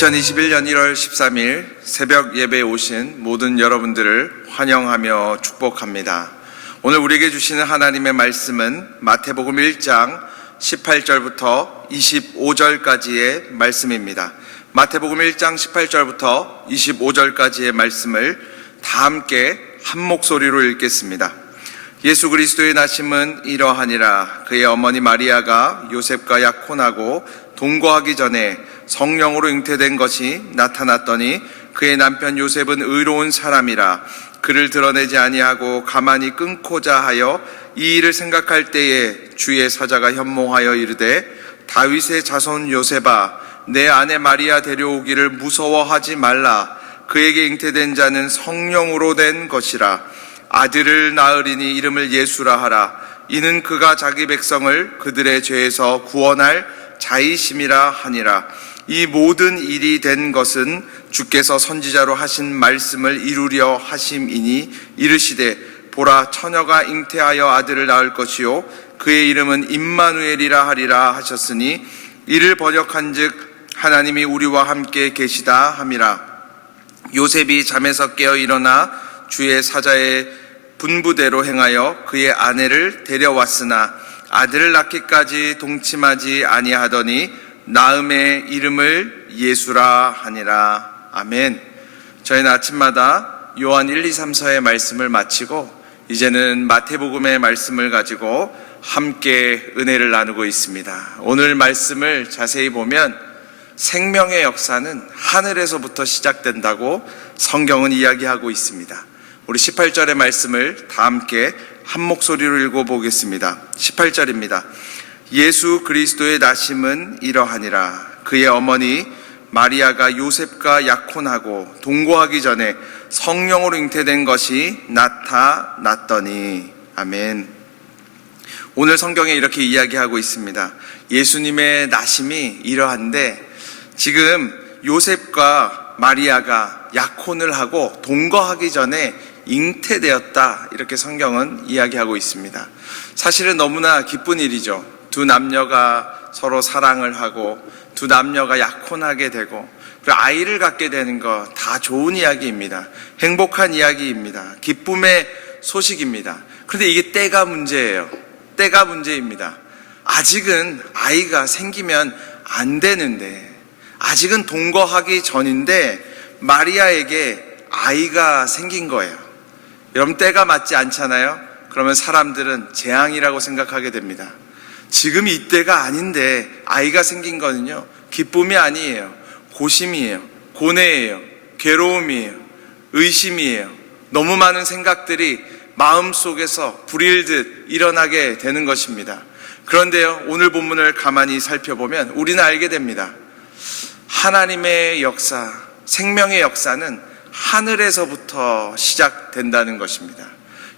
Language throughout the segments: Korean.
2021년 1월 13일 새벽 예배에 오신 모든 여러분들을 환영하며 축복합니다. 오늘 우리에게 주시는 하나님의 말씀은 마태복음 1장 18절부터 25절까지의 말씀입니다. 마태복음 1장 18절부터 25절까지의 말씀을 다 함께 한 목소리로 읽겠습니다. 예수 그리스도의 나심은 이러하니라. 그의 어머니 마리아가 요셉과 약혼하고 동거하기 전에 성령으로 잉태된 것이 나타났더니 그의 남편 요셉은 의로운 사람이라. 그를 드러내지 아니하고 가만히 끊고자 하여 이 일을 생각할 때에 주의 사자가 현몽하여 이르되 다윗의 자손 요셉아, 내 아내 마리아 데려오기를 무서워하지 말라. 그에게 잉태된 자는 성령으로 된 것이라. 아들을 낳으리니 이름을 예수라 하라. 이는 그가 자기 백성을 그들의 죄에서 구원할 자이심이라 하니라. 이 모든 일이 된 것은 주께서 선지자로 하신 말씀을 이루려 하심이니 이르시되 보라, 처녀가 잉태하여 아들을 낳을 것이요 그의 이름은 임마누엘이라 하리라 하셨으니 이를 번역한즉 하나님이 우리와 함께 계시다 함이라. 요셉이 잠에서 깨어 일어나 주의 사자의 분부대로 행하여 그의 아내를 데려왔으나 아들을 낳기까지 동침하지 아니하더니 낳음의 이름을 예수라 하니라. 아멘. 저희는 아침마다 요한 1, 2, 3, 4의 말씀을 마치고 이제는 마태복음의 말씀을 가지고 함께 은혜를 나누고 있습니다. 오늘 말씀을 자세히 보면 생명의 역사는 하늘에서부터 시작된다고 성경은 이야기하고 있습니다. 우리 18절의 말씀을 다 함께 한 목소리로 읽어보겠습니다. 18절입니다. 예수 그리스도의 나심은 이러하니라. 그의 어머니 마리아가 요셉과 약혼하고 동거하기 전에 성령으로 잉태된 것이 나타났더니. 아멘. 오늘 성경에 이렇게 이야기하고 있습니다. 예수님의 나심이 이러한데 지금 요셉과 마리아가 약혼을 하고 동거하기 전에 잉태되었다, 이렇게 성경은 이야기하고 있습니다. 사실은 너무나 기쁜 일이죠. 두 남녀가 서로 사랑을 하고 두 남녀가 약혼하게 되고 그리고 아이를 갖게 되는 거 다 좋은 이야기입니다. 행복한 이야기입니다. 기쁨의 소식입니다. 그런데 이게 때가 문제예요. 때가 문제입니다. 아직은 아이가 생기면 안 되는데, 아직은 동거하기 전인데 마리아에게 아이가 생긴 거예요. 여러분, 때가 맞지 않잖아요? 그러면 사람들은 재앙이라고 생각하게 됩니다. 지금 이때가 아닌데 아이가 생긴 거는요, 기쁨이 아니에요. 고심이에요. 고뇌예요. 괴로움이에요. 의심이에요. 너무 많은 생각들이 마음속에서 불일듯 일어나게 되는 것입니다. 그런데요, 오늘 본문을 가만히 살펴보면 우리는 알게 됩니다. 하나님의 역사, 생명의 역사는 하늘에서부터 시작된다는 것입니다.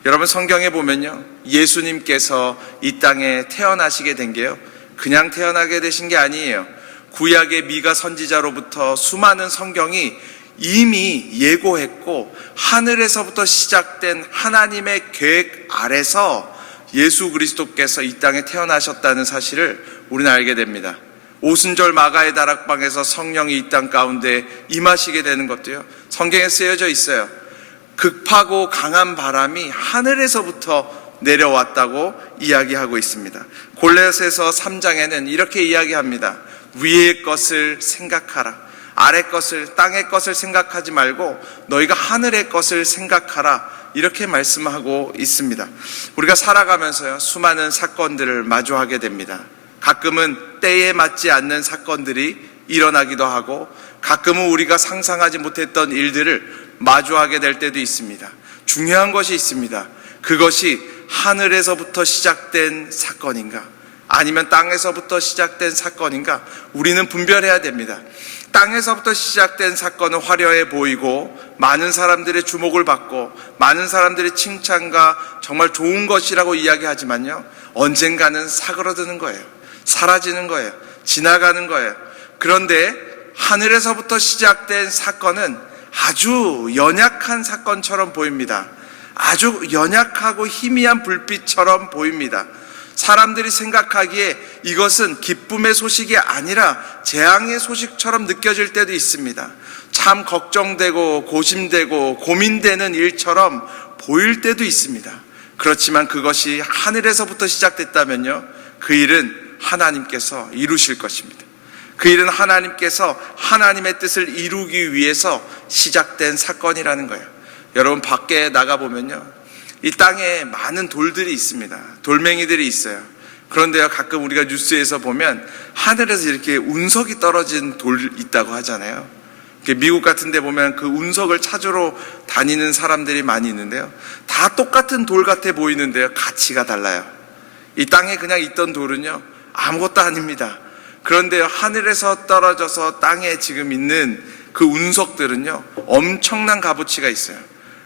여러분, 성경에 보면요, 예수님께서 이 땅에 태어나시게 된 게요, 그냥 태어나게 되신 게 아니에요. 구약의 미가 선지자로부터 수많은 성경이 이미 예고했고 하늘에서부터 시작된 하나님의 계획 아래서 예수 그리스도께서 이 땅에 태어나셨다는 사실을 우리는 알게 됩니다. 오순절 마가의 다락방에서 성령이 이 땅 가운데 임하시게 되는 것도요, 성경에 쓰여져 있어요. 급하고 강한 바람이 하늘에서부터 내려왔다고 이야기하고 있습니다. 골로새서 3장에는 이렇게 이야기합니다. 위의 것을 생각하라. 아래 것을, 땅의 것을 생각하지 말고 너희가 하늘의 것을 생각하라. 이렇게 말씀하고 있습니다. 우리가 살아가면서요, 수많은 사건들을 마주하게 됩니다. 가끔은 때에 맞지 않는 사건들이 일어나기도 하고 가끔은 우리가 상상하지 못했던 일들을 마주하게 될 때도 있습니다. 중요한 것이 있습니다. 그것이 하늘에서부터 시작된 사건인가 아니면 땅에서부터 시작된 사건인가, 우리는 분별해야 됩니다. 땅에서부터 시작된 사건은 화려해 보이고 많은 사람들의 주목을 받고 많은 사람들의 칭찬과 정말 좋은 것이라고 이야기하지만요, 언젠가는 사그러드는 거예요. 사라지는 거예요. 지나가는 거예요. 그런데 하늘에서부터 시작된 사건은 아주 연약한 사건처럼 보입니다. 아주 연약하고 희미한 불빛처럼 보입니다. 사람들이 생각하기에 이것은 기쁨의 소식이 아니라 재앙의 소식처럼 느껴질 때도 있습니다. 참 걱정되고 고심되고 고민되는 일처럼 보일 때도 있습니다. 그렇지만 그것이 하늘에서부터 시작됐다면요, 그 일은 하나님께서 이루실 것입니다. 그 일은 하나님께서 하나님의 뜻을 이루기 위해서 시작된 사건이라는 거예요. 여러분, 밖에 나가보면요, 이 땅에 많은 돌들이 있습니다. 돌멩이들이 있어요. 그런데요, 가끔 우리가 뉴스에서 보면 하늘에서 이렇게 운석이 떨어진 돌 있다고 하잖아요. 미국 같은 데 보면 그 운석을 찾으러 다니는 사람들이 많이 있는데요, 다 똑같은 돌 같아 보이는데요, 가치가 달라요. 이 땅에 그냥 있던 돌은요, 아무것도 아닙니다. 그런데요, 하늘에서 떨어져서 땅에 지금 있는 그 운석들은요, 엄청난 값어치가 있어요.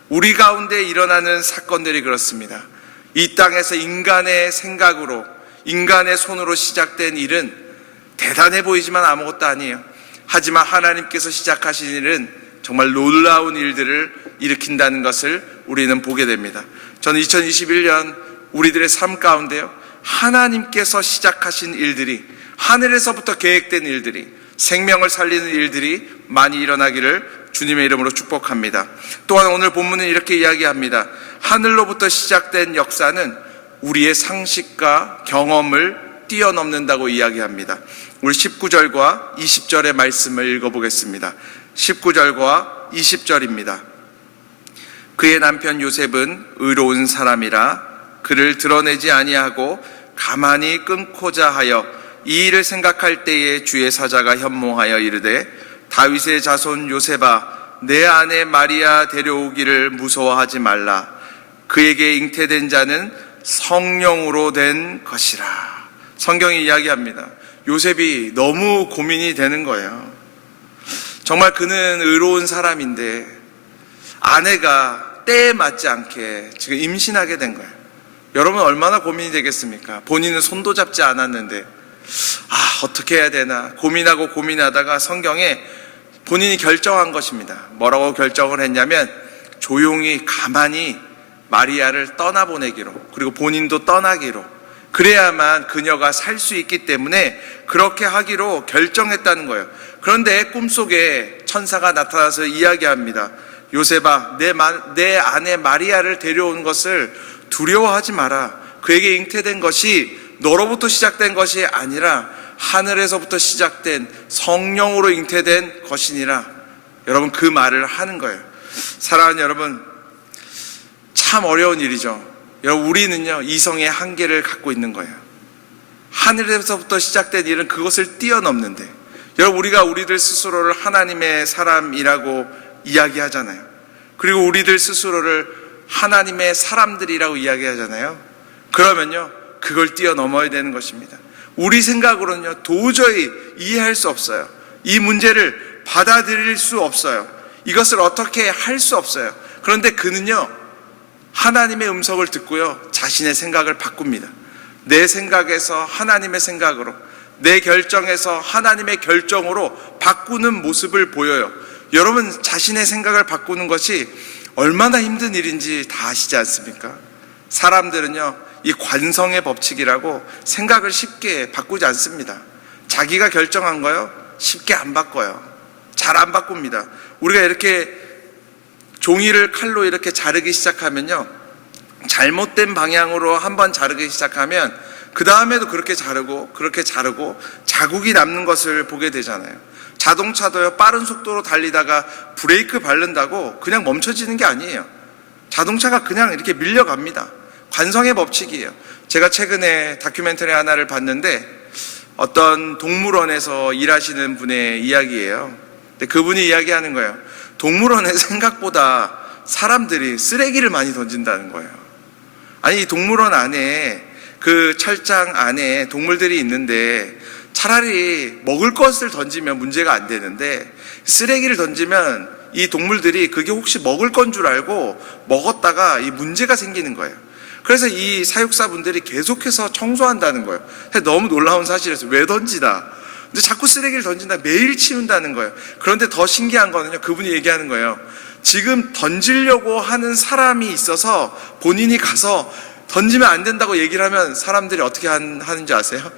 우리 가운데 일어나는 사건들이 그렇습니다. 이 땅에서 인간의 생각으로, 인간의 손으로 시작된 일은 대단해 보이지만 아무것도 아니에요. 하지만 하나님께서 시작하신 일은 정말 놀라운 일들을 일으킨다는 것을 우리는 보게 됩니다. 저는 2021년 우리들의 삶 가운데요, 하나님께서 시작하신 일들이, 하늘에서부터 계획된 일들이, 생명을 살리는 일들이 많이 일어나기를 주님의 이름으로 축복합니다. 또한 오늘 본문은 이렇게 이야기합니다. 하늘로부터 시작된 역사는 우리의 상식과 경험을 뛰어넘는다고 이야기합니다. 우리 19절과 20절의 말씀을 읽어보겠습니다. 19절과 20절입니다. 그의 남편 요셉은 의로운 사람이라 그를 드러내지 아니하고 가만히 끊고자 하여 이 일을 생각할 때에 주의 사자가 현몽하여 이르되, 다윗의 자손 요셉아, 내 아내 마리아 데려오기를 무서워하지 말라. 그에게 잉태된 자는 성령으로 된 것이라. 성경이 이야기합니다. 요셉이 너무 고민이 되는 거예요. 정말 그는 의로운 사람인데 아내가 때에 맞지 않게 지금 임신하게 된 거예요. 여러분, 얼마나 고민이 되겠습니까? 본인은 손도 잡지 않았는데 어떻게 해야 되나 고민하고 고민하다가 성경에 본인이 결정한 것입니다. 뭐라고 결정을 했냐면, 조용히 가만히 마리아를 떠나보내기로, 그리고 본인도 떠나기로, 그래야만 그녀가 살 수 있기 때문에 그렇게 하기로 결정했다는 거예요. 그런데 꿈속에 천사가 나타나서 이야기합니다. 요셉아, 내 아내 마리아를 데려온 것을 두려워하지 마라. 그에게 잉태된 것이 너로부터 시작된 것이 아니라 하늘에서부터 시작된 성령으로 잉태된 것이니라. 여러분, 그 말을 하는 거예요. 사랑하는 여러분, 참 어려운 일이죠. 여러분, 우리는요, 이성의 한계를 갖고 있는 거예요. 하늘에서부터 시작된 일은 그것을 뛰어넘는데, 여러분, 우리가 우리들 스스로를 하나님의 사람이라고 이야기하잖아요. 그리고 우리들 스스로를 하나님의 사람들이라고 이야기하잖아요. 그러면요, 그걸 뛰어넘어야 되는 것입니다. 우리 생각으로는요, 도저히 이해할 수 없어요. 이 문제를 받아들일 수 없어요. 이것을 어떻게 할 수 없어요. 그런데 그는요, 하나님의 음성을 듣고요, 자신의 생각을 바꿉니다. 내 생각에서 하나님의 생각으로, 내 결정에서 하나님의 결정으로 바꾸는 모습을 보여요. 여러분, 자신의 생각을 바꾸는 것이 얼마나 힘든 일인지 다 아시지 않습니까? 사람들은요, 이 관성의 법칙이라고 생각을 쉽게 바꾸지 않습니다. 자기가 결정한 거요, 쉽게 안 바꿔요. 잘 안 바꿉니다. 우리가 이렇게 종이를 칼로 이렇게 자르기 시작하면요, 잘못된 방향으로 한번 자르기 시작하면 그 다음에도 그렇게 자르고 자국이 남는 것을 보게 되잖아요. 자동차도요, 빠른 속도로 달리다가 브레이크 밟는다고 그냥 멈춰지는 게 아니에요. 자동차가 그냥 이렇게 밀려갑니다. 관성의 법칙이에요. 제가 최근에 다큐멘터리 하나를 봤는데, 어떤 동물원에서 일하시는 분의 이야기예요. 근데 그분이 이야기하는 거예요. 동물원에 생각보다 사람들이 쓰레기를 많이 던진다는 거예요. 아니, 이 동물원 안에, 그 철장 안에 동물들이 있는데 차라리 먹을 것을 던지면 문제가 안 되는데, 쓰레기를 던지면 이 동물들이 그게 혹시 먹을 건 줄 알고 먹었다가 이 문제가 생기는 거예요. 그래서 이 사육사분들이 계속해서 청소한다는 거예요. 너무 놀라운 사실이었어요. 왜 던지나? 근데 자꾸 쓰레기를 던진다. 매일 치운다는 거예요. 그런데 더 신기한 거는요, 그분이 얘기하는 거예요. 지금 던지려고 하는 사람이 있어서 본인이 가서 던지면 안 된다고 얘기를 하면 사람들이 어떻게 하는지 아세요?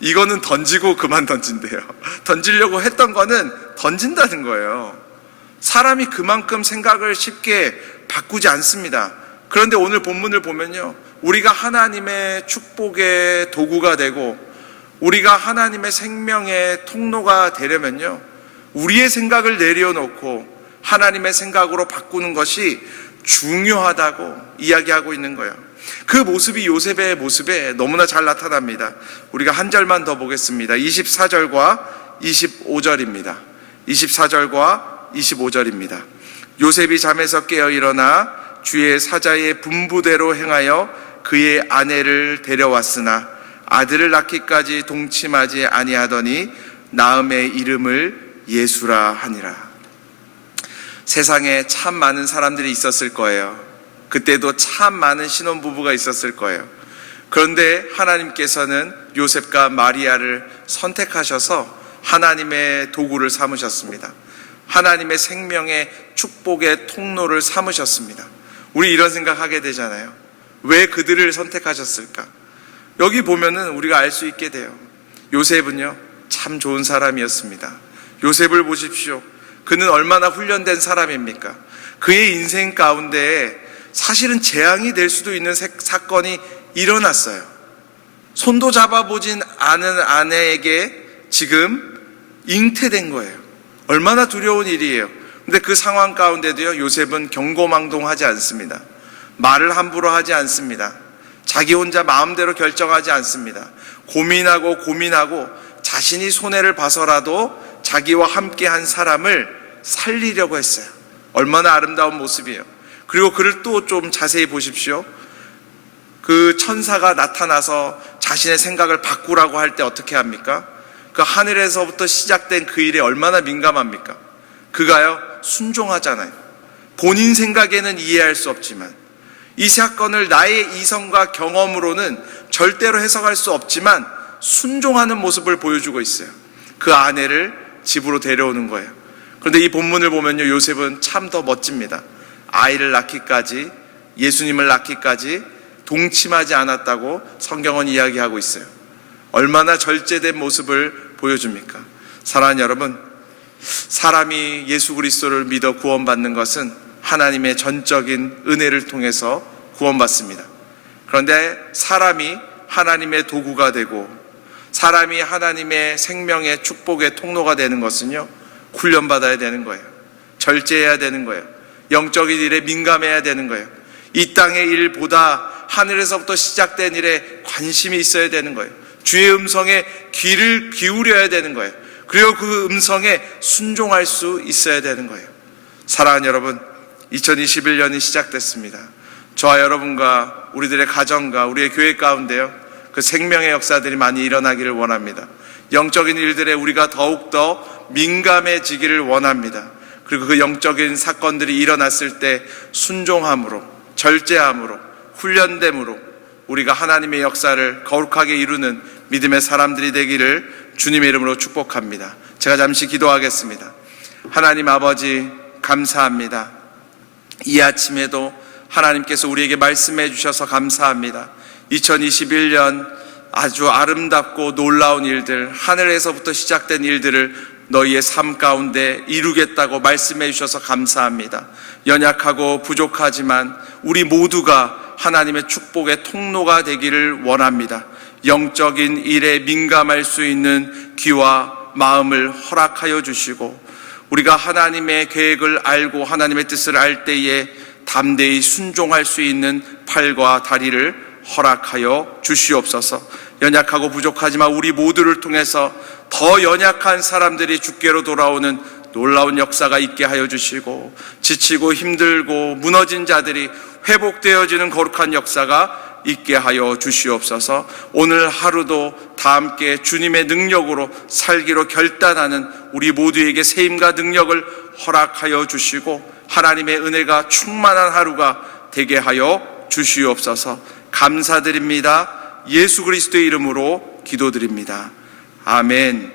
이거는 던지고 그만 던진대요. 던지려고 했던 거는 던진다는 거예요. 사람이 그만큼 생각을 쉽게 바꾸지 않습니다. 그런데 오늘 본문을 보면요, 우리가 하나님의 축복의 도구가 되고 우리가 하나님의 생명의 통로가 되려면요, 우리의 생각을 내려놓고 하나님의 생각으로 바꾸는 것이 중요하다고 이야기하고 있는 거예요. 그 모습이 요셉의 모습에 너무나 잘 나타납니다. 우리가 한 절만 더 보겠습니다. 24절과 25절입니다. 24절과 25절입니다. 요셉이 잠에서 깨어 일어나 주의 사자의 분부대로 행하여 그의 아내를 데려왔으나 아들을 낳기까지 동침하지 아니하더니 나음의 이름을 예수라 하니라. 세상에 참 많은 사람들이 있었을 거예요. 그때도 참 많은 신혼부부가 있었을 거예요. 그런데 하나님께서는 요셉과 마리아를 선택하셔서 하나님의 도구를 삼으셨습니다. 하나님의 생명의 축복의 통로를 삼으셨습니다. 우리 이런 생각하게 되잖아요. 왜 그들을 선택하셨을까? 여기 보면은 우리가 알 수 있게 돼요. 요셉은요, 참 좋은 사람이었습니다. 요셉을 보십시오. 그는 얼마나 훈련된 사람입니까? 그의 인생 가운데 사실은 재앙이 될 수도 있는 사건이 일어났어요. 손도 잡아보진 않은 아내에게 지금 잉태된 거예요. 얼마나 두려운 일이에요. 근데 그 상황 가운데도요, 요셉은 경고망동하지 않습니다. 말을 함부로 하지 않습니다. 자기 혼자 마음대로 결정하지 않습니다. 고민하고 자신이 손해를 봐서라도 자기와 함께 한 사람을 살리려고 했어요. 얼마나 아름다운 모습이에요. 그리고 그를 또 좀 자세히 보십시오. 그 천사가 나타나서 자신의 생각을 바꾸라고 할 때 어떻게 합니까? 그 하늘에서부터 시작된 그 일에 얼마나 민감합니까? 그가요, 순종하잖아요. 본인 생각에는 이해할 수 없지만, 이 사건을 나의 이성과 경험으로는 절대로 해석할 수 없지만 순종하는 모습을 보여주고 있어요. 그 아내를 집으로 데려오는 거예요. 그런데 이 본문을 보면요, 요셉은 참 더 멋집니다. 아이를 낳기까지, 예수님을 낳기까지 동침하지 않았다고 성경은 이야기하고 있어요. 얼마나 절제된 모습을 보여줍니까? 사랑하는 여러분, 사람이 예수 그리스도를 믿어 구원받는 것은 하나님의 전적인 은혜를 통해서 구원받습니다. 그런데 사람이 하나님의 도구가 되고 사람이 하나님의 생명의 축복의 통로가 되는 것은요, 훈련받아야 되는 거예요. 절제해야 되는 거예요. 영적인 일에 민감해야 되는 거예요. 이 땅의 일보다 하늘에서부터 시작된 일에 관심이 있어야 되는 거예요. 주의 음성에 귀를 기울여야 되는 거예요. 그리고 그 음성에 순종할 수 있어야 되는 거예요. 사랑하는 여러분, 2021년이 시작됐습니다. 저와 여러분과 우리들의 가정과 우리의 교회 가운데요, 그 생명의 역사들이 많이 일어나기를 원합니다. 영적인 일들에 우리가 더욱더 민감해지기를 원합니다. 그리고 그 영적인 사건들이 일어났을 때 순종함으로, 절제함으로, 훈련됨으로 우리가 하나님의 역사를 거룩하게 이루는 믿음의 사람들이 되기를 주님의 이름으로 축복합니다. 제가 잠시 기도하겠습니다. 하나님 아버지, 감사합니다. 이 아침에도 하나님께서 우리에게 말씀해 주셔서 감사합니다. 2021년 아주 아름답고 놀라운 일들, 하늘에서부터 시작된 일들을 너희의 삶 가운데 이루겠다고 말씀해 주셔서 감사합니다. 연약하고 부족하지만 우리 모두가 하나님의 축복의 통로가 되기를 원합니다. 영적인 일에 민감할 수 있는 귀와 마음을 허락하여 주시고, 우리가 하나님의 계획을 알고 하나님의 뜻을 알 때에 담대히 순종할 수 있는 팔과 다리를 허락하여 주시옵소서. 연약하고 부족하지만 우리 모두를 통해서 더 연약한 사람들이 주께로 돌아오는 놀라운 역사가 있게 하여 주시고, 지치고 힘들고 무너진 자들이 회복되어지는 거룩한 역사가 있게 하여 주시옵소서. 오늘 하루도 다 함께 주님의 능력으로 살기로 결단하는 우리 모두에게 세임과 능력을 허락하여 주시고, 하나님의 은혜가 충만한 하루가 되게 하여 주시옵소서. 감사드립니다. 예수 그리스도의 이름으로 기도드립니다. 아멘.